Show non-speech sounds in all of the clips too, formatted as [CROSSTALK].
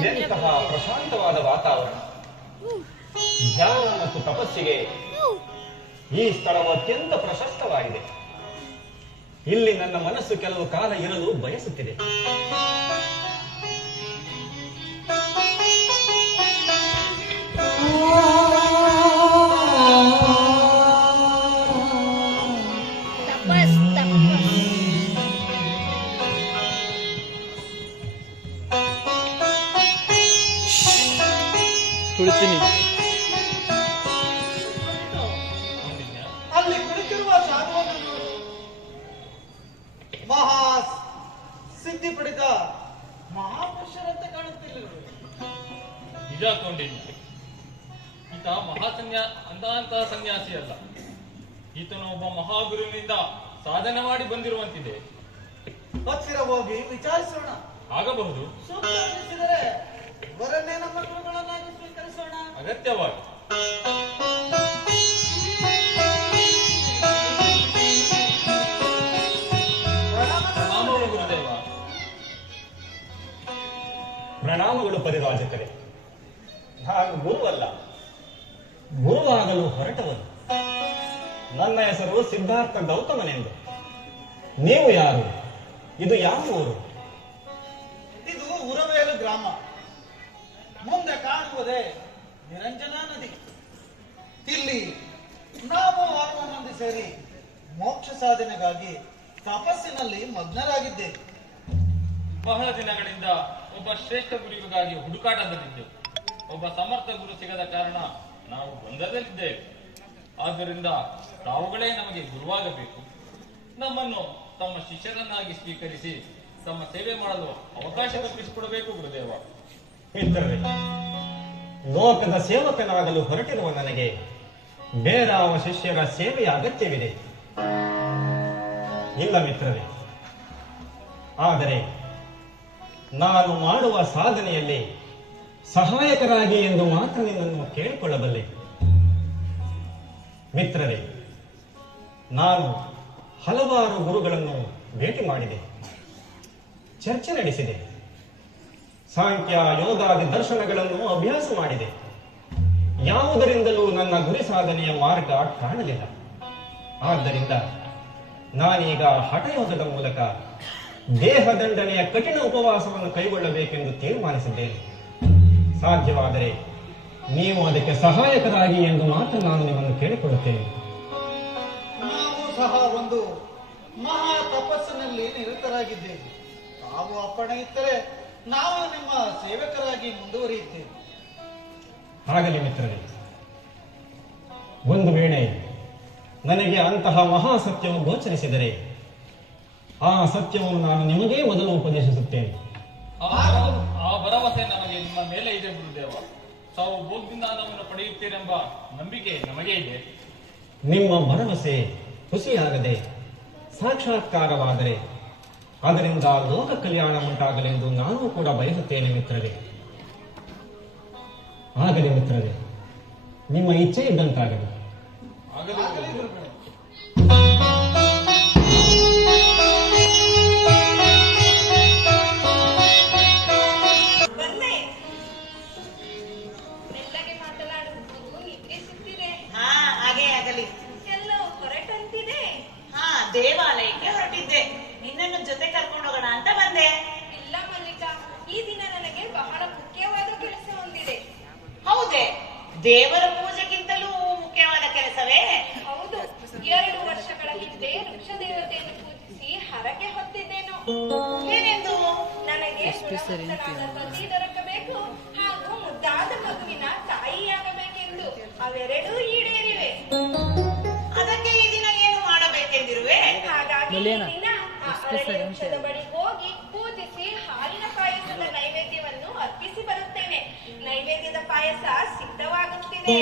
ಇದೆಂತಹ ಪ್ರಶಾಂತವಾದ ವಾತಾವರಣ. ಧ್ಯಾನ ಮತ್ತು ತಪಸ್ಸಿಗೆ ಈ ಸ್ಥಳವು ಅತ್ಯಂತ ಪ್ರಶಸ್ತವಾಗಿದೆ. ಇಲ್ಲಿ ನನ್ನ ಮನಸ್ಸು ಕೆಲವು ಕಾಲ ಇರಲು ಬಯಸುತ್ತಿದೆ. ತುಳಿತೀನಿ ಅಲ್ಲಿ ಕುಳಿತಿರುವ ಸಾಧುವನ್ನು ಮಹಾ ಸಿದ್ಧಿ ಪಡೆದ ಮಹಾಪುರುಷರಂತೆ ಕಾಣುತ್ತಿಲ್ಲ ನಿಜ ಕೊಂಡಿನಿ ಈತ ಮಹಾಸನ್ಯಾ ಅಂತಹ ಸನ್ಯಾಸಿ ಅಲ್ಲ. ಈತನು ಒಬ್ಬ ಮಹಾಗುರುವಿನಿಂದ ಸಾಧನೆ ಮಾಡಿ ಬಂದಿರುವಂತಿದೆ. ಹತ್ತಿರ ಹೋಗಿ ವಿಚಾರಿಸೋಣ. ಆಗಬಹುದು. ಸೂಕ್ತ ಅನಿಸಿದರೆ ಇವರನ್ನೇ ನಮ್ಮ ಪ್ರಣಾಮಗಳು ಗುರುದೇವ ಪ್ರಣಾಮಗಳು ಪರಿರಾಜಕರೇ. ನಾನು ಗುರುವಲ್ಲ. ಗುರುವಾಗಲು ಹೊರಟವನು. ನನ್ನ ಹೆಸರು ಸಿದ್ಧಾರ್ಥ ಗೌತಮನೆಂದು. ನೀವು ಯಾರು? ಇದು ಯಾವ ಊರು? ಇದು ಉರವೇಲು ಗ್ರಾಮ. ಮುಂದೆ ಕಾಣುವುದೇ ನಿರಂಜನಾ ನದಿ. ಇಲ್ಲಿ ನಾವು ಆರು ಮಂದಿ ಸೇರಿ ಮೋಕ್ಷ ಸಾಧನೆಗಾಗಿ ತಪಸ್ಸಿನಲ್ಲಿ ಮಗ್ನರಾಗಿದ್ದೇವೆ ಬಹಳ ದಿನಗಳಿಂದ ಒಬ್ಬ ಶ್ರೇಷ್ಠ ಗುರುವಿಗಾಗಿ ಹುಡುಕಾಟದಲ್ಲಿದ್ದೆವು ಒಬ್ಬ ಸಮರ್ಥ ಗುರು ಸಿಗದ ಕಾರಣ ನಾವು ಬಂಧದಲ್ಲಿದ್ದೇವೆ ಆದ್ದರಿಂದ ತಾವುಗಳೇ ನಮಗೆ ಗುರುವಾಗಬೇಕು. ನಮ್ಮನ್ನು ತಮ್ಮ ಶಿಷ್ಯರನ್ನಾಗಿ ಸ್ವೀಕರಿಸಿ ತಮ್ಮ ಸೇವೆ ಮಾಡಲು ಅವಕಾಶ ಕಲ್ಪಿಸಿಕೊಡಬೇಕು ಗುರುದೇವ. ಲೋಕದ ಸೇವಕನಾಗಲು ಹೊರಟಿರುವ ನನಗೆ ಬೇರಾವ ಶಿಷ್ಯರ ಸೇವೆಯ ಅಗತ್ಯವಿದೆ. ಇಲ್ಲ ಮಿತ್ರರೇ, ಆದರೆ ನಾನು ಮಾಡುವ ಸಾಧನೆಯಲ್ಲಿ ಸಹಾಯಕರಾಗಿ ಎಂದು ಮಾತ್ರ ನಿನ್ನನ್ನು ಕೇಳಿಕೊಳ್ಳಬಲ್ಲೆ. ಮಿತ್ರರೇ, ನಾನು ಹಲವಾರು ಗುರುಗಳನ್ನು ಭೇಟಿ ಮಾಡಿದೆ, ಚರ್ಚೆ ನಡೆಸಿದೆ. ಸಾಂಖ್ಯ ಯೋಗಾದಿ ದರ್ಶನಗಳನ್ನು ಅಭ್ಯಾಸ ಮಾಡಿದೆ. ಯಾವುದರಿಂದಲೂ ನನ್ನ ಗುರಿ ಸಾಧನೆಯ ಮಾರ್ಗ ಕಾಣಲಿಲ್ಲ. ಆದ್ದರಿಂದ ನಾನೀಗ ಹಠಯೋಗದ ಮೂಲಕ ದೇಹದಂಡನೆಯ ಕಠಿಣ ಉಪವಾಸವನ್ನು ಕೈಗೊಳ್ಳಬೇಕೆಂದು ತೀರ್ಮಾನಿಸಿದ್ದೇನೆ. ಸಾಧ್ಯವಾದರೆ ನೀವು ಅದಕ್ಕೆ ಸಹಾಯಕರಾಗಿ ಎಂದು ಮಾತ್ರ ನಾನು ನಿಮ್ಮನ್ನು ಕೇಳಿಕೊಳ್ಳುತ್ತೇನೆ. ನಾವು ಸಹ ಒಂದು ಮಹಾ ತಪಸ್ಸಿನಲ್ಲಿ ನಿರತರಾಗಿದ್ದೇವೆ. ತಾವು ಅಪ್ಪಣೆ ಇದ್ದರೆ ನಾವು ನಿಮ್ಮ ಸೇವಕರಾಗಿ ಮುಂದುವರಿಯುತ್ತೇವೆ. ಆಗಲಿ ಮಿತ್ರರೇ ಒಂದು ವೇಳೆ ನನಗೆ ಅಂತಹ ಮಹಾಸತ್ಯವು ಗೋಚರಿಸಿದರೆ ಆ ಸತ್ಯವನ್ನು ನಾನು ನಿಮಗೇ ಮೊದಲು ಉಪದೇಶಿಸುತ್ತೇನೆ. ಆ ಆ ಭರವಸೆ ನಮಗೆ ನಿಮ್ಮ ಮೇಲೆ ಇದೆ ಗುರುದೇವ. ತಾವು ಬೋಗ್ದಿಂದಾನವನ್ನು ಪಡೆಯುತ್ತೇನೆಂಬ ನಂಬಿಕೆ ನಮಗೆ ಇದೆ. ನಿಮ್ಮ ಭರವಸೆ ಖುಷಿಯಾಗದೆ ಸಾಕ್ಷಾತ್ಕಾರವಾದರೆ ಅದರಿಂದ ಲೋಕ ಕಲ್ಯಾಣ ಉಂಟಾಗಲೆಂದು ನಾನು ಕೂಡ ಬಯಸುತ್ತೇನೆ ಮಿತ್ರರೇ. ಆಗಲಿ ಮಿತ್ರರೇ ನಿಮ್ಮ ಇಚ್ಛೆ ಇದ್ದಂತಾಗಲಿ. ದೇವರ ಪೂಜೆಗಿಂತಲೂ ಮುಖ್ಯವಾದ ಕೆಲಸವೇ? ಹೌದು. ಎರಡು ವರ್ಷಗಳ ಹಿಂದೆ ವೃಕ್ಷ ದೇವತೆಯನ್ನು ಪೂಜಿಸಿ ಹರಕೆ ಹೊತ್ತಿದ್ದೇನು? ಏನೆಂದು? ನನಗೆ ಪತಿ ದೊರಕಬೇಕು ಹಾಗೂ ಮುದ್ದಾದ ಮಗುವಿನ ತಾಯಿಯಾಗಬೇಕೆಂದು ಅವೆರಡೂ ಈಡೇರಿವೆ. ಅದಕ್ಕೆ ಈ ದಿನ ಏನು ಮಾಡಬೇಕೆಂದಿರುವೆ? ಹಾಗಾಗಿ ಈ ದಿನ ಆ ವೃಕ್ಷದ ಬಳಿ ಹೋಗಿ ಪೂಜಿಸಿ ಹಾಲಿನ ಪಾಯಸದ ನೈವೇದ್ಯವನ್ನು ಅರ್ಪಿಸಿ ಬರುತ್ತೇನೆ. ನೈವೇದ್ಯದ ಪಾಯಸ ಸಿದ್ಧವಾಗುತ್ತಿದೆ.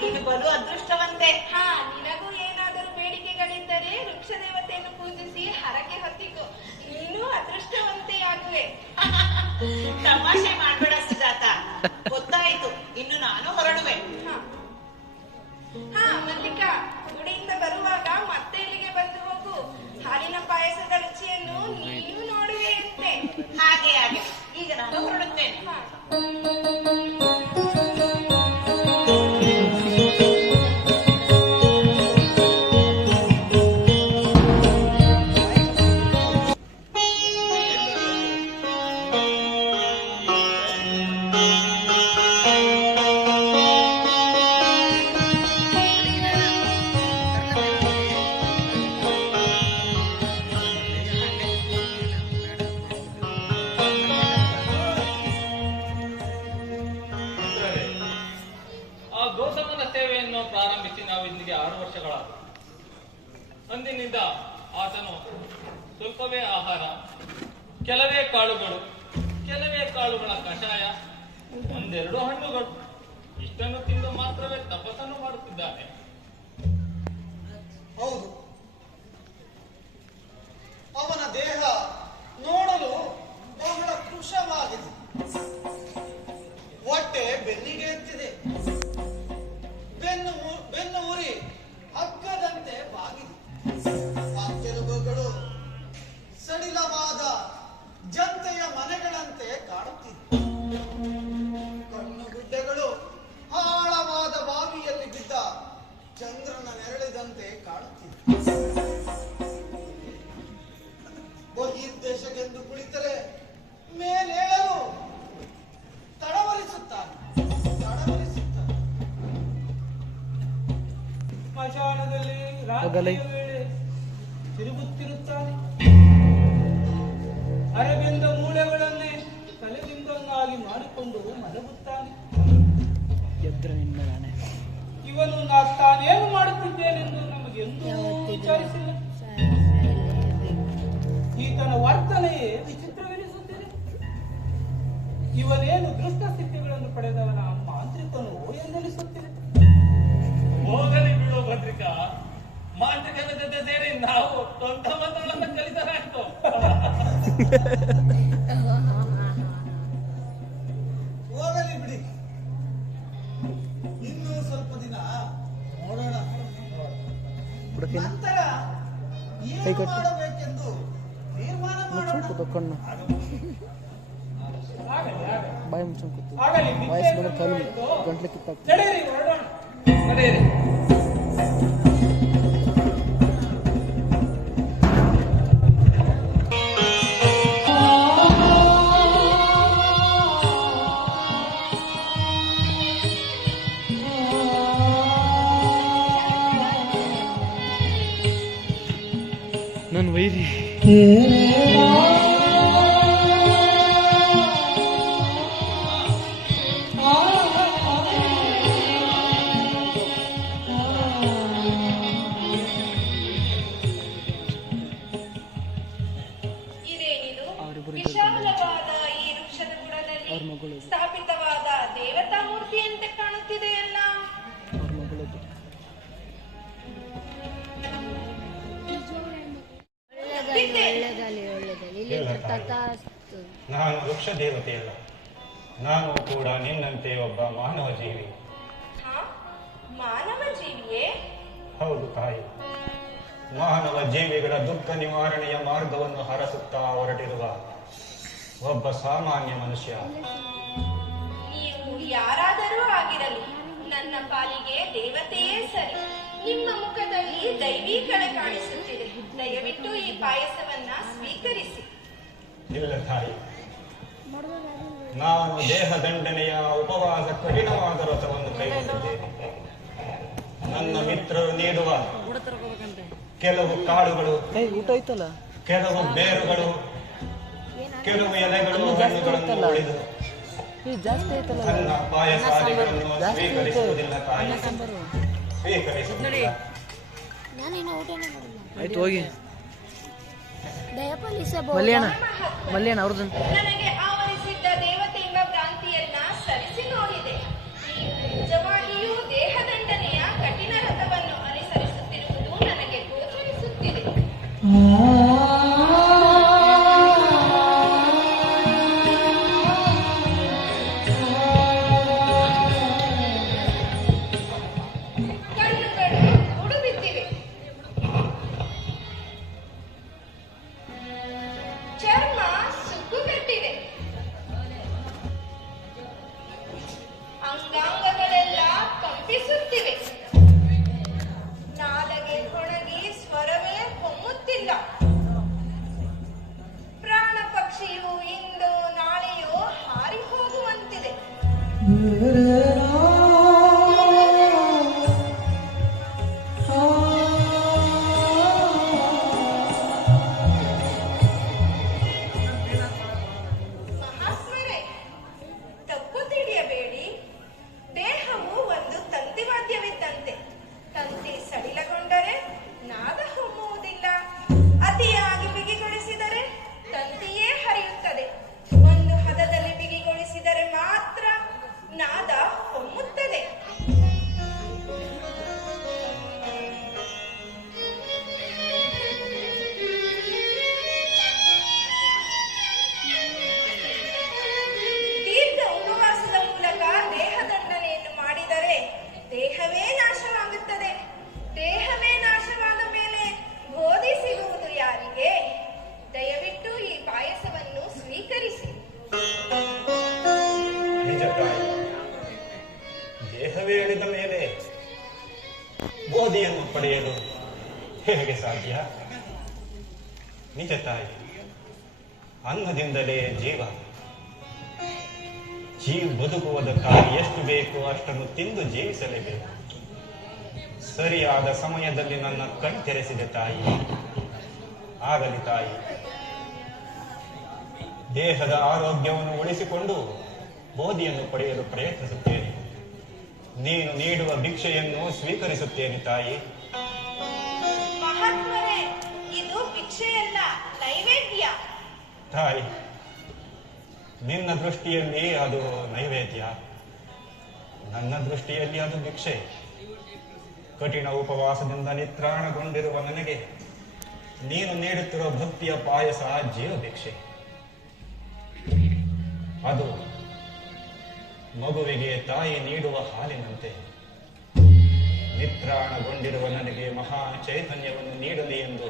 ನೀನು ಬಲು ಅದೃಷ್ಟವಂತೆ. ಹಾ ನಿನಗೂ ಏನಾದರೂ ಬೇಡಿಕೆಗಳಿದ್ದರೆ ವೃಕ್ಷ ದೇವತೆಯನ್ನು ಪೂಜಿಸಿ ಹರಕೆ ಹೊತ್ತಿಕೊ. ನೀನು ಅದೃಷ್ಟವಂತೆಯಾಗುವೆ. [LAUGHS] ಕಣ್ಣು ಗುಡ್ಡೆಗಳು ಆಳವಾದ ಬಾವಿಯಲ್ಲಿ ಬಿದ್ದ ಚಂದ್ರನ ನೆರಳಿದಂತೆ ಕಾಣುತ್ತಿತ್ತು. ಬಹಿರ್ದೇಶಕ್ಕೆಂದು ಕುಳಿತರೆ ಮೇಲೇಳಲು ತಡವರಿಸುತ್ತಾನೆ ತಡವರಿಸುತ್ತಾನೆ ಸ್ಮಶಾನದಲ್ಲಿ. ರಾತ್ರಿಯ ವೇಳೆ ತಿರುಗುತ್ತಿರುತ್ತಾನೆ. ಅರವಿಂದ ತಲೆದಿಂಬನ್ನಾಗಿ ಮಾಡಿಕೊಂಡು ಮಲಗುತ್ತಾನೆ. ಎದ್ರ ನಿನ್ನೆ ಇವನು ನಾ ತಾನೇನು ಮಾಡುತ್ತಿದ್ದೇನೆಂದು ನಮಗೆಂದೂ ವಿಚಾರಿಸಿಲ್ಲ. ಈತನ ವರ್ತನೆಯೇ ವಿಚಿತ್ರವೆನಿಸುತ್ತಿದೆ. ಇವನೇನು ದೃಷ್ಟ ಸ್ಥಿತಿಗಳನ್ನು ಪಡೆದವನ ಮಾಂತ್ರಿಕನು ಎಂದೆನಿಸುತ್ತಿದೆ ಹೋಗಲಿ ಬಿಡು ಭದ್ರಿಕಾ. ಮಾಂತ್ರಿಕನ ಜೊತೆ ಸೇರಿ ನಾವು ದೊಡ್ಡ ಮಂತ್ರಗಳನ್ನು ಕಲಿತಾರೆ [LAUGHS] ಮುಚ್ಚು ಕಣ್ಣು ಬಾಯಿ ಮುಚ್ಚ ಕೂತು ಆಗಲಿ ವಾಯ್ಸ್ ಬಂದ್ರೆ ಕಾಲು ಆಯ್ತು. ಗಂಟ್ಲು ಕಿತ್ತಾಕ್ತು ನಡೆಯಿರಿ ಹೊರಡೋಣ ನಡೆಯಿರಿ ನನ್ನ ವೈರಿ. ನಾನು ಕೂಡ ನಿನ್ನಂತೆ ಒಬ್ಬ ಮಾನವ ಜೀವಿ ಹಾ? ಮಾನವ ಜೀವಿಯೇ ಹೌದು ತಾಯಿ. ಮಾನವ ಜೀವಿಗಳ ದುಃಖ ನಿವಾರಣೆಯ ಮಾರ್ಗವನ್ನು ಹರಸುತ್ತಾ ಹೊರಟಿರುವ ಒಬ್ಬ ಸಾಮಾನ್ಯ ಮನುಷ್ಯ. ನೀವು ಯಾರಾದರೂ ಆಗಿರಲಿ ನನ್ನ ಪಾಲಿಗೆ ದೇವತೆಯೇ ಸರಿ. ನಿಮ್ಮ ಮುಖದಲ್ಲಿ ದೈವೀ ಕಳೆ ಕಾಣಿಸುತ್ತಿದೆ. ದಯವಿಟ್ಟು ಈ ಪಾಯಸವನ್ನ ಸ್ವೀಕರಿಸಿ. ಇಲ್ಲ ತಾಯಿ. ನಾನು ದೇಹ ದಂಡನೆಯ ಉಪವಾಸ ಕಠಿಣವಾದ ವ್ರತವನ್ನು ಕೈಗೊಂಡಿದ್ದೇನೆ. ನನ್ನ ಮಿತ್ರರು ನೀಡುವ ಕೆಲವು ಕಾಳುಗಳು ಕೆಲವು ಬೇರುಗಳು ಕೆಲವು ಎಲೆಗಳು ಹಣ್ಣುಗಳನ್ನು ಉಳಿದು ಈ ಜಾಸ್ತಿ ಐತಲ್ಲ ಅನ್ನ ಪಾಯಸಾದಿಗಳನ್ನು ಸ್ವೀಕರಿಸುವುದಿಲ್ಲ ತಾಯಿ. ಸ್ವೀಕರಿಸುವುದಿಲ್ಲ. ಊಟನೇ ಮಾಡಿಲ್ಲ. ಆಯ್ತು ಹೋಗಿ. ಮಲ್ಯಾಣ ಮಲ್ಯಾಣ ಅವ್ರದ್ದು. ತಿಂದು ಜೀವಿಸಲೇಬೇಕು ಸರಿಯಾದ ಸಮಯದಲ್ಲಿ ನನ್ನ ಕಣ್ತೆರೆಸಿದೆ ತಾಯಿ. ಆಗಲಿ ತಾಯಿ. ದೇಹದ ಆರೋಗ್ಯವನ್ನು ಉಳಿಸಿಕೊಂಡು ಬೋಧಿಯನ್ನು ಪಡೆಯಲು ಪ್ರಯತ್ನಿಸುತ್ತೇನೆ. ನೀನು ನೀಡುವ ಭಿಕ್ಷೆಯನ್ನು ಸ್ವೀಕರಿಸುತ್ತೇನೆ ತಾಯಿ. ಇದು ಭಿಕ್ಷೆಯಲ್ಲ ನೈವೇದ್ಯ. ತಾಯಿ ನಿನ್ನ ದೃಷ್ಟಿಯಲ್ಲಿ ಅದು ನೈವೇದ್ಯ. ನನ್ನ ದೃಷ್ಟಿಯಲ್ಲಿ ಅದು ಭಿಕ್ಷೆ. ಕಠಿಣ ಉಪವಾಸದಿಂದ ನಿತ್ರಾಣಗೊಂಡಿರುವ ನನಗೆ ನೀನು ನೀಡುತ್ತಿರುವ ಭಕ್ತಿಯ ಪಾಯಸ ಜೀವ ಭಿಕ್ಷೆ. ಅದು ಮಗುವಿಗೆ ತಾಯಿ ನೀಡುವ ಹಾಲಿನಂತೆ. ನಿತ್ರಾಣಗೊಂಡಿರುವ ನನಗೆ ಮಹಾ ಚೈತನ್ಯವನ್ನು ನೀಡಲಿ ಎಂದು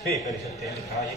ಸ್ವೀಕರಿಸುತ್ತೇನೆ ತಾಯಿ.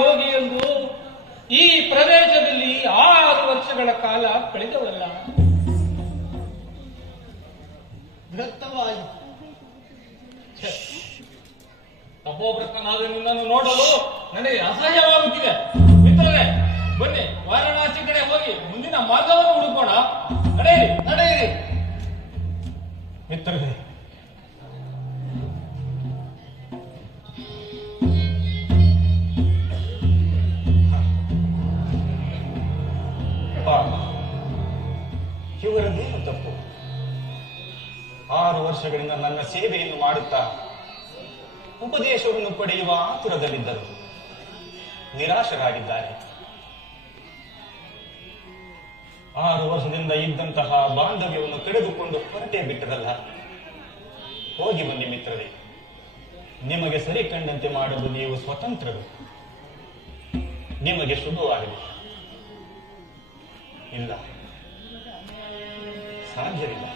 ಮಹಾಯೋಗಿ ಎಂದು ಈ ಪ್ರದೇಶದಲ್ಲಿ ಆರು ವರ್ಷಗಳ ಕಾಲ ಕಳೆದವಲ್ಲ ತಪೋಭ್ರಷ್ಟನಾದ ನಿನ್ನನ್ನು ನೋಡಲು ನನಗೆ ಅಸಹ್ಯವಾಗುತ್ತಿದೆ. ಮಿತ್ರರೇ ಬನ್ನಿ ವಾರಣಾಸಿ ಕಡೆ ಹೋಗಿ ಮುಂದಿನ ಮಾರ್ಗವನ್ನು ಹುಡುಕೋಣ. ನಡೆಯಿರಿ ನಡೆಯಿರಿ. ಮಿತ್ರರೇ ಇದುವರೆಗೂ ತಪ್ಪು. ಆರು ವರ್ಷಗಳಿಂದ ನನ್ನ ಸೇವೆಯನ್ನು ಮಾಡುತ್ತಾ ಉಪದೇಶವನ್ನು ಪಡೆಯುವ ಆತುರದಲ್ಲಿದ್ದರು. ನಿರಾಶರಾಗಿದ್ದಾರೆ. ಆರು ವರ್ಷದಿಂದ ಇದ್ದಂತಹ ಬಾಂಧವ್ಯವನ್ನು ಕಳೆದುಕೊಂಡು ಹೊರಟೇ ಬಿಟ್ಟರಲ್ಲ ಹೋಗಿ ಬನ್ನಿ ಮಿತ್ರರೇ. ನಿಮಗೆ ಸರಿ ಕಂಡಂತೆ ಮಾಡಲು ನೀವು ಸ್ವತಂತ್ರರು. ನಿಮಗೆ ಶುಭವಾಗಲಿ. ಇಲ್ಲ. ಸಾಧ್ಯವಿಲ್ಲ.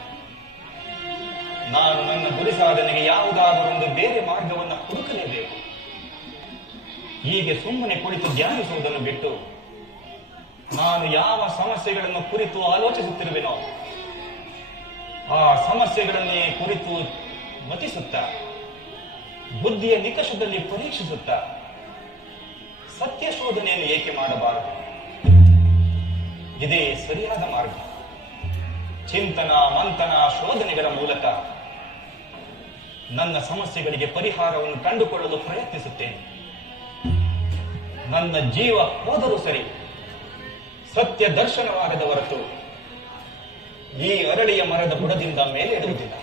ನಾನು ನನ್ನ ಗುರಿ ಸಾಧನೆಗೆ ಯಾವುದಾದರೊಂದು ಬೇರೆ ಮಾರ್ಗವನ್ನು ಹುಡುಕಲೇಬೇಕು. ಹೀಗೆ ಸುಮ್ಮನೆ ಕುಳಿತು ಧ್ಯಾನಿಸುವುದನ್ನು ಬಿಟ್ಟು ನಾನು ಯಾವ ಸಮಸ್ಯೆಗಳನ್ನು ಕುರಿತು ಆಲೋಚಿಸುತ್ತಿರುವೆನೋ, ಆ ಸಮಸ್ಯೆಗಳನ್ನೇ ಕುರಿತು ಮತಿಸುತ್ತ, ಬುದ್ಧಿಯ ನಿಕಷದಲ್ಲಿ ಪರೀಕ್ಷಿಸುತ್ತ ಸತ್ಯ ಶೋಧನೆಯನ್ನು ಏಕೆ ಮಾಡಬಾರದು? ಇದೇ ಸರಿಯಾದ ಮಾರ್ಗ. ಚಿಂತನ, ಮಂಥನ, ಶೋಧನೆಗಳ ಮೂಲಕ ನನ್ನ ಸಮಸ್ಯೆಗಳಿಗೆ ಪರಿಹಾರವನ್ನು ಕಂಡುಕೊಳ್ಳಲು ಪ್ರಯತ್ನಿಸುತ್ತೇನೆ. ನನ್ನ ಜೀವ ಹೋದರೂ ಸರಿ ಸತ್ಯ ದರ್ಶನವಾಗದ ಹೊರತು ಈ ಅರಳಿಯ ಮರದ ಬುಡದಿಂದ ಮೇಲೇಳುವುದಿಲ್ಲ.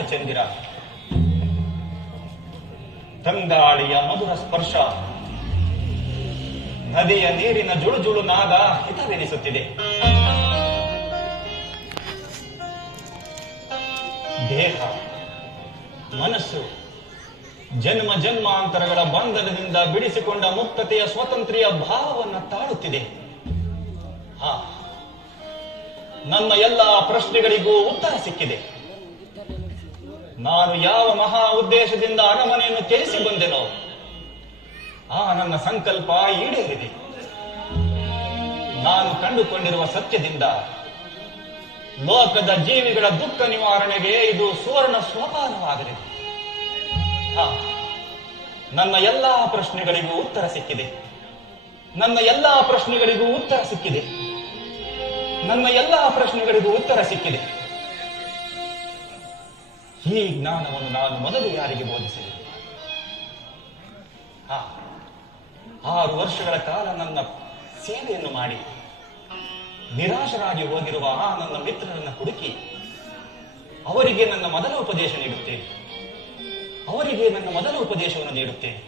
ಚಂದಿರ. ತಂಗಾಳಿಯ ಮಧುರ ಸ್ಪರ್ಶ. ನದಿಯ ನೀರಿನ ಜುಳು ಜುಳು ನಾದ ಹಿತವೆನಿಸುತ್ತಿದೆ. ದೇಹ, ಮನಸ್ಸು, ಜನ್ಮ ಜನ್ಮಾಂತರಗಳ ಬಂಧನದಿಂದ ಬಿಡಿಸಿಕೊಂಡ ಮುಕ್ತತೆಯ ಸ್ವಾತಂತ್ರ್ಯ ಭಾವವನ್ನು ತಾಳುತ್ತಿದೆ. ಹಾ, ನನ್ನ ಎಲ್ಲ ಪ್ರಶ್ನೆಗಳಿಗೂ ಉತ್ತರ ಸಿಕ್ಕಿದೆ. ನಾನು ಯಾವ ಮಹಾ ಉದ್ದೇಶದಿಂದ ಅರಮನೆಯನ್ನು ತ್ಯಜಿಸಿ ಬಂದೆನೋ, ಆ ನನ್ನ ಸಂಕಲ್ಪ ಈಡೇರಿದೆ. ನಾನು ಕಂಡುಕೊಂಡಿರುವ ಸತ್ಯದಿಂದ ಲೋಕದ ಜೀವಿಗಳ ದುಃಖ ನಿವಾರಣೆಗೆ ಇದು ಸುವರ್ಣ ಸೋಪಾನವಾಗಲಿದೆ ಹಾ, ನನ್ನ ಎಲ್ಲಾ ಪ್ರಶ್ನೆಗಳಿಗೂ ಉತ್ತರ ಸಿಕ್ಕಿದೆ. ನನ್ನ ಎಲ್ಲಾ ಪ್ರಶ್ನೆಗಳಿಗೂ ಉತ್ತರ ಸಿಕ್ಕಿದೆ. ನನ್ನ ಎಲ್ಲಾ ಪ್ರಶ್ನೆಗಳಿಗೂ ಉತ್ತರ ಸಿಕ್ಕಿದೆ. ಈ ಜ್ಞಾನವನ್ನು ನಾನು ಮೊದಲು ಯಾರಿಗೆ ಬೋಧಿಸಿದೆ? ಆರು ವರ್ಷಗಳ ಕಾಲ ನನ್ನ ಸೇವೆಯನ್ನು ಮಾಡಿ, ನಿರಾಶರಾಗಿ ಹೋಗಿರುವ ಆ ನನ್ನ ಮಿತ್ರರನ್ನು ಹುಡುಕಿ, ಅವರಿಗೆ ನನ್ನ ಮೊದಲ ಉಪದೇಶ ನೀಡುತ್ತೇನೆ. ಅವರಿಗೆ ನನ್ನ ಮೊದಲ ಉಪದೇಶವನ್ನು ನೀಡುತ್ತೇನೆ.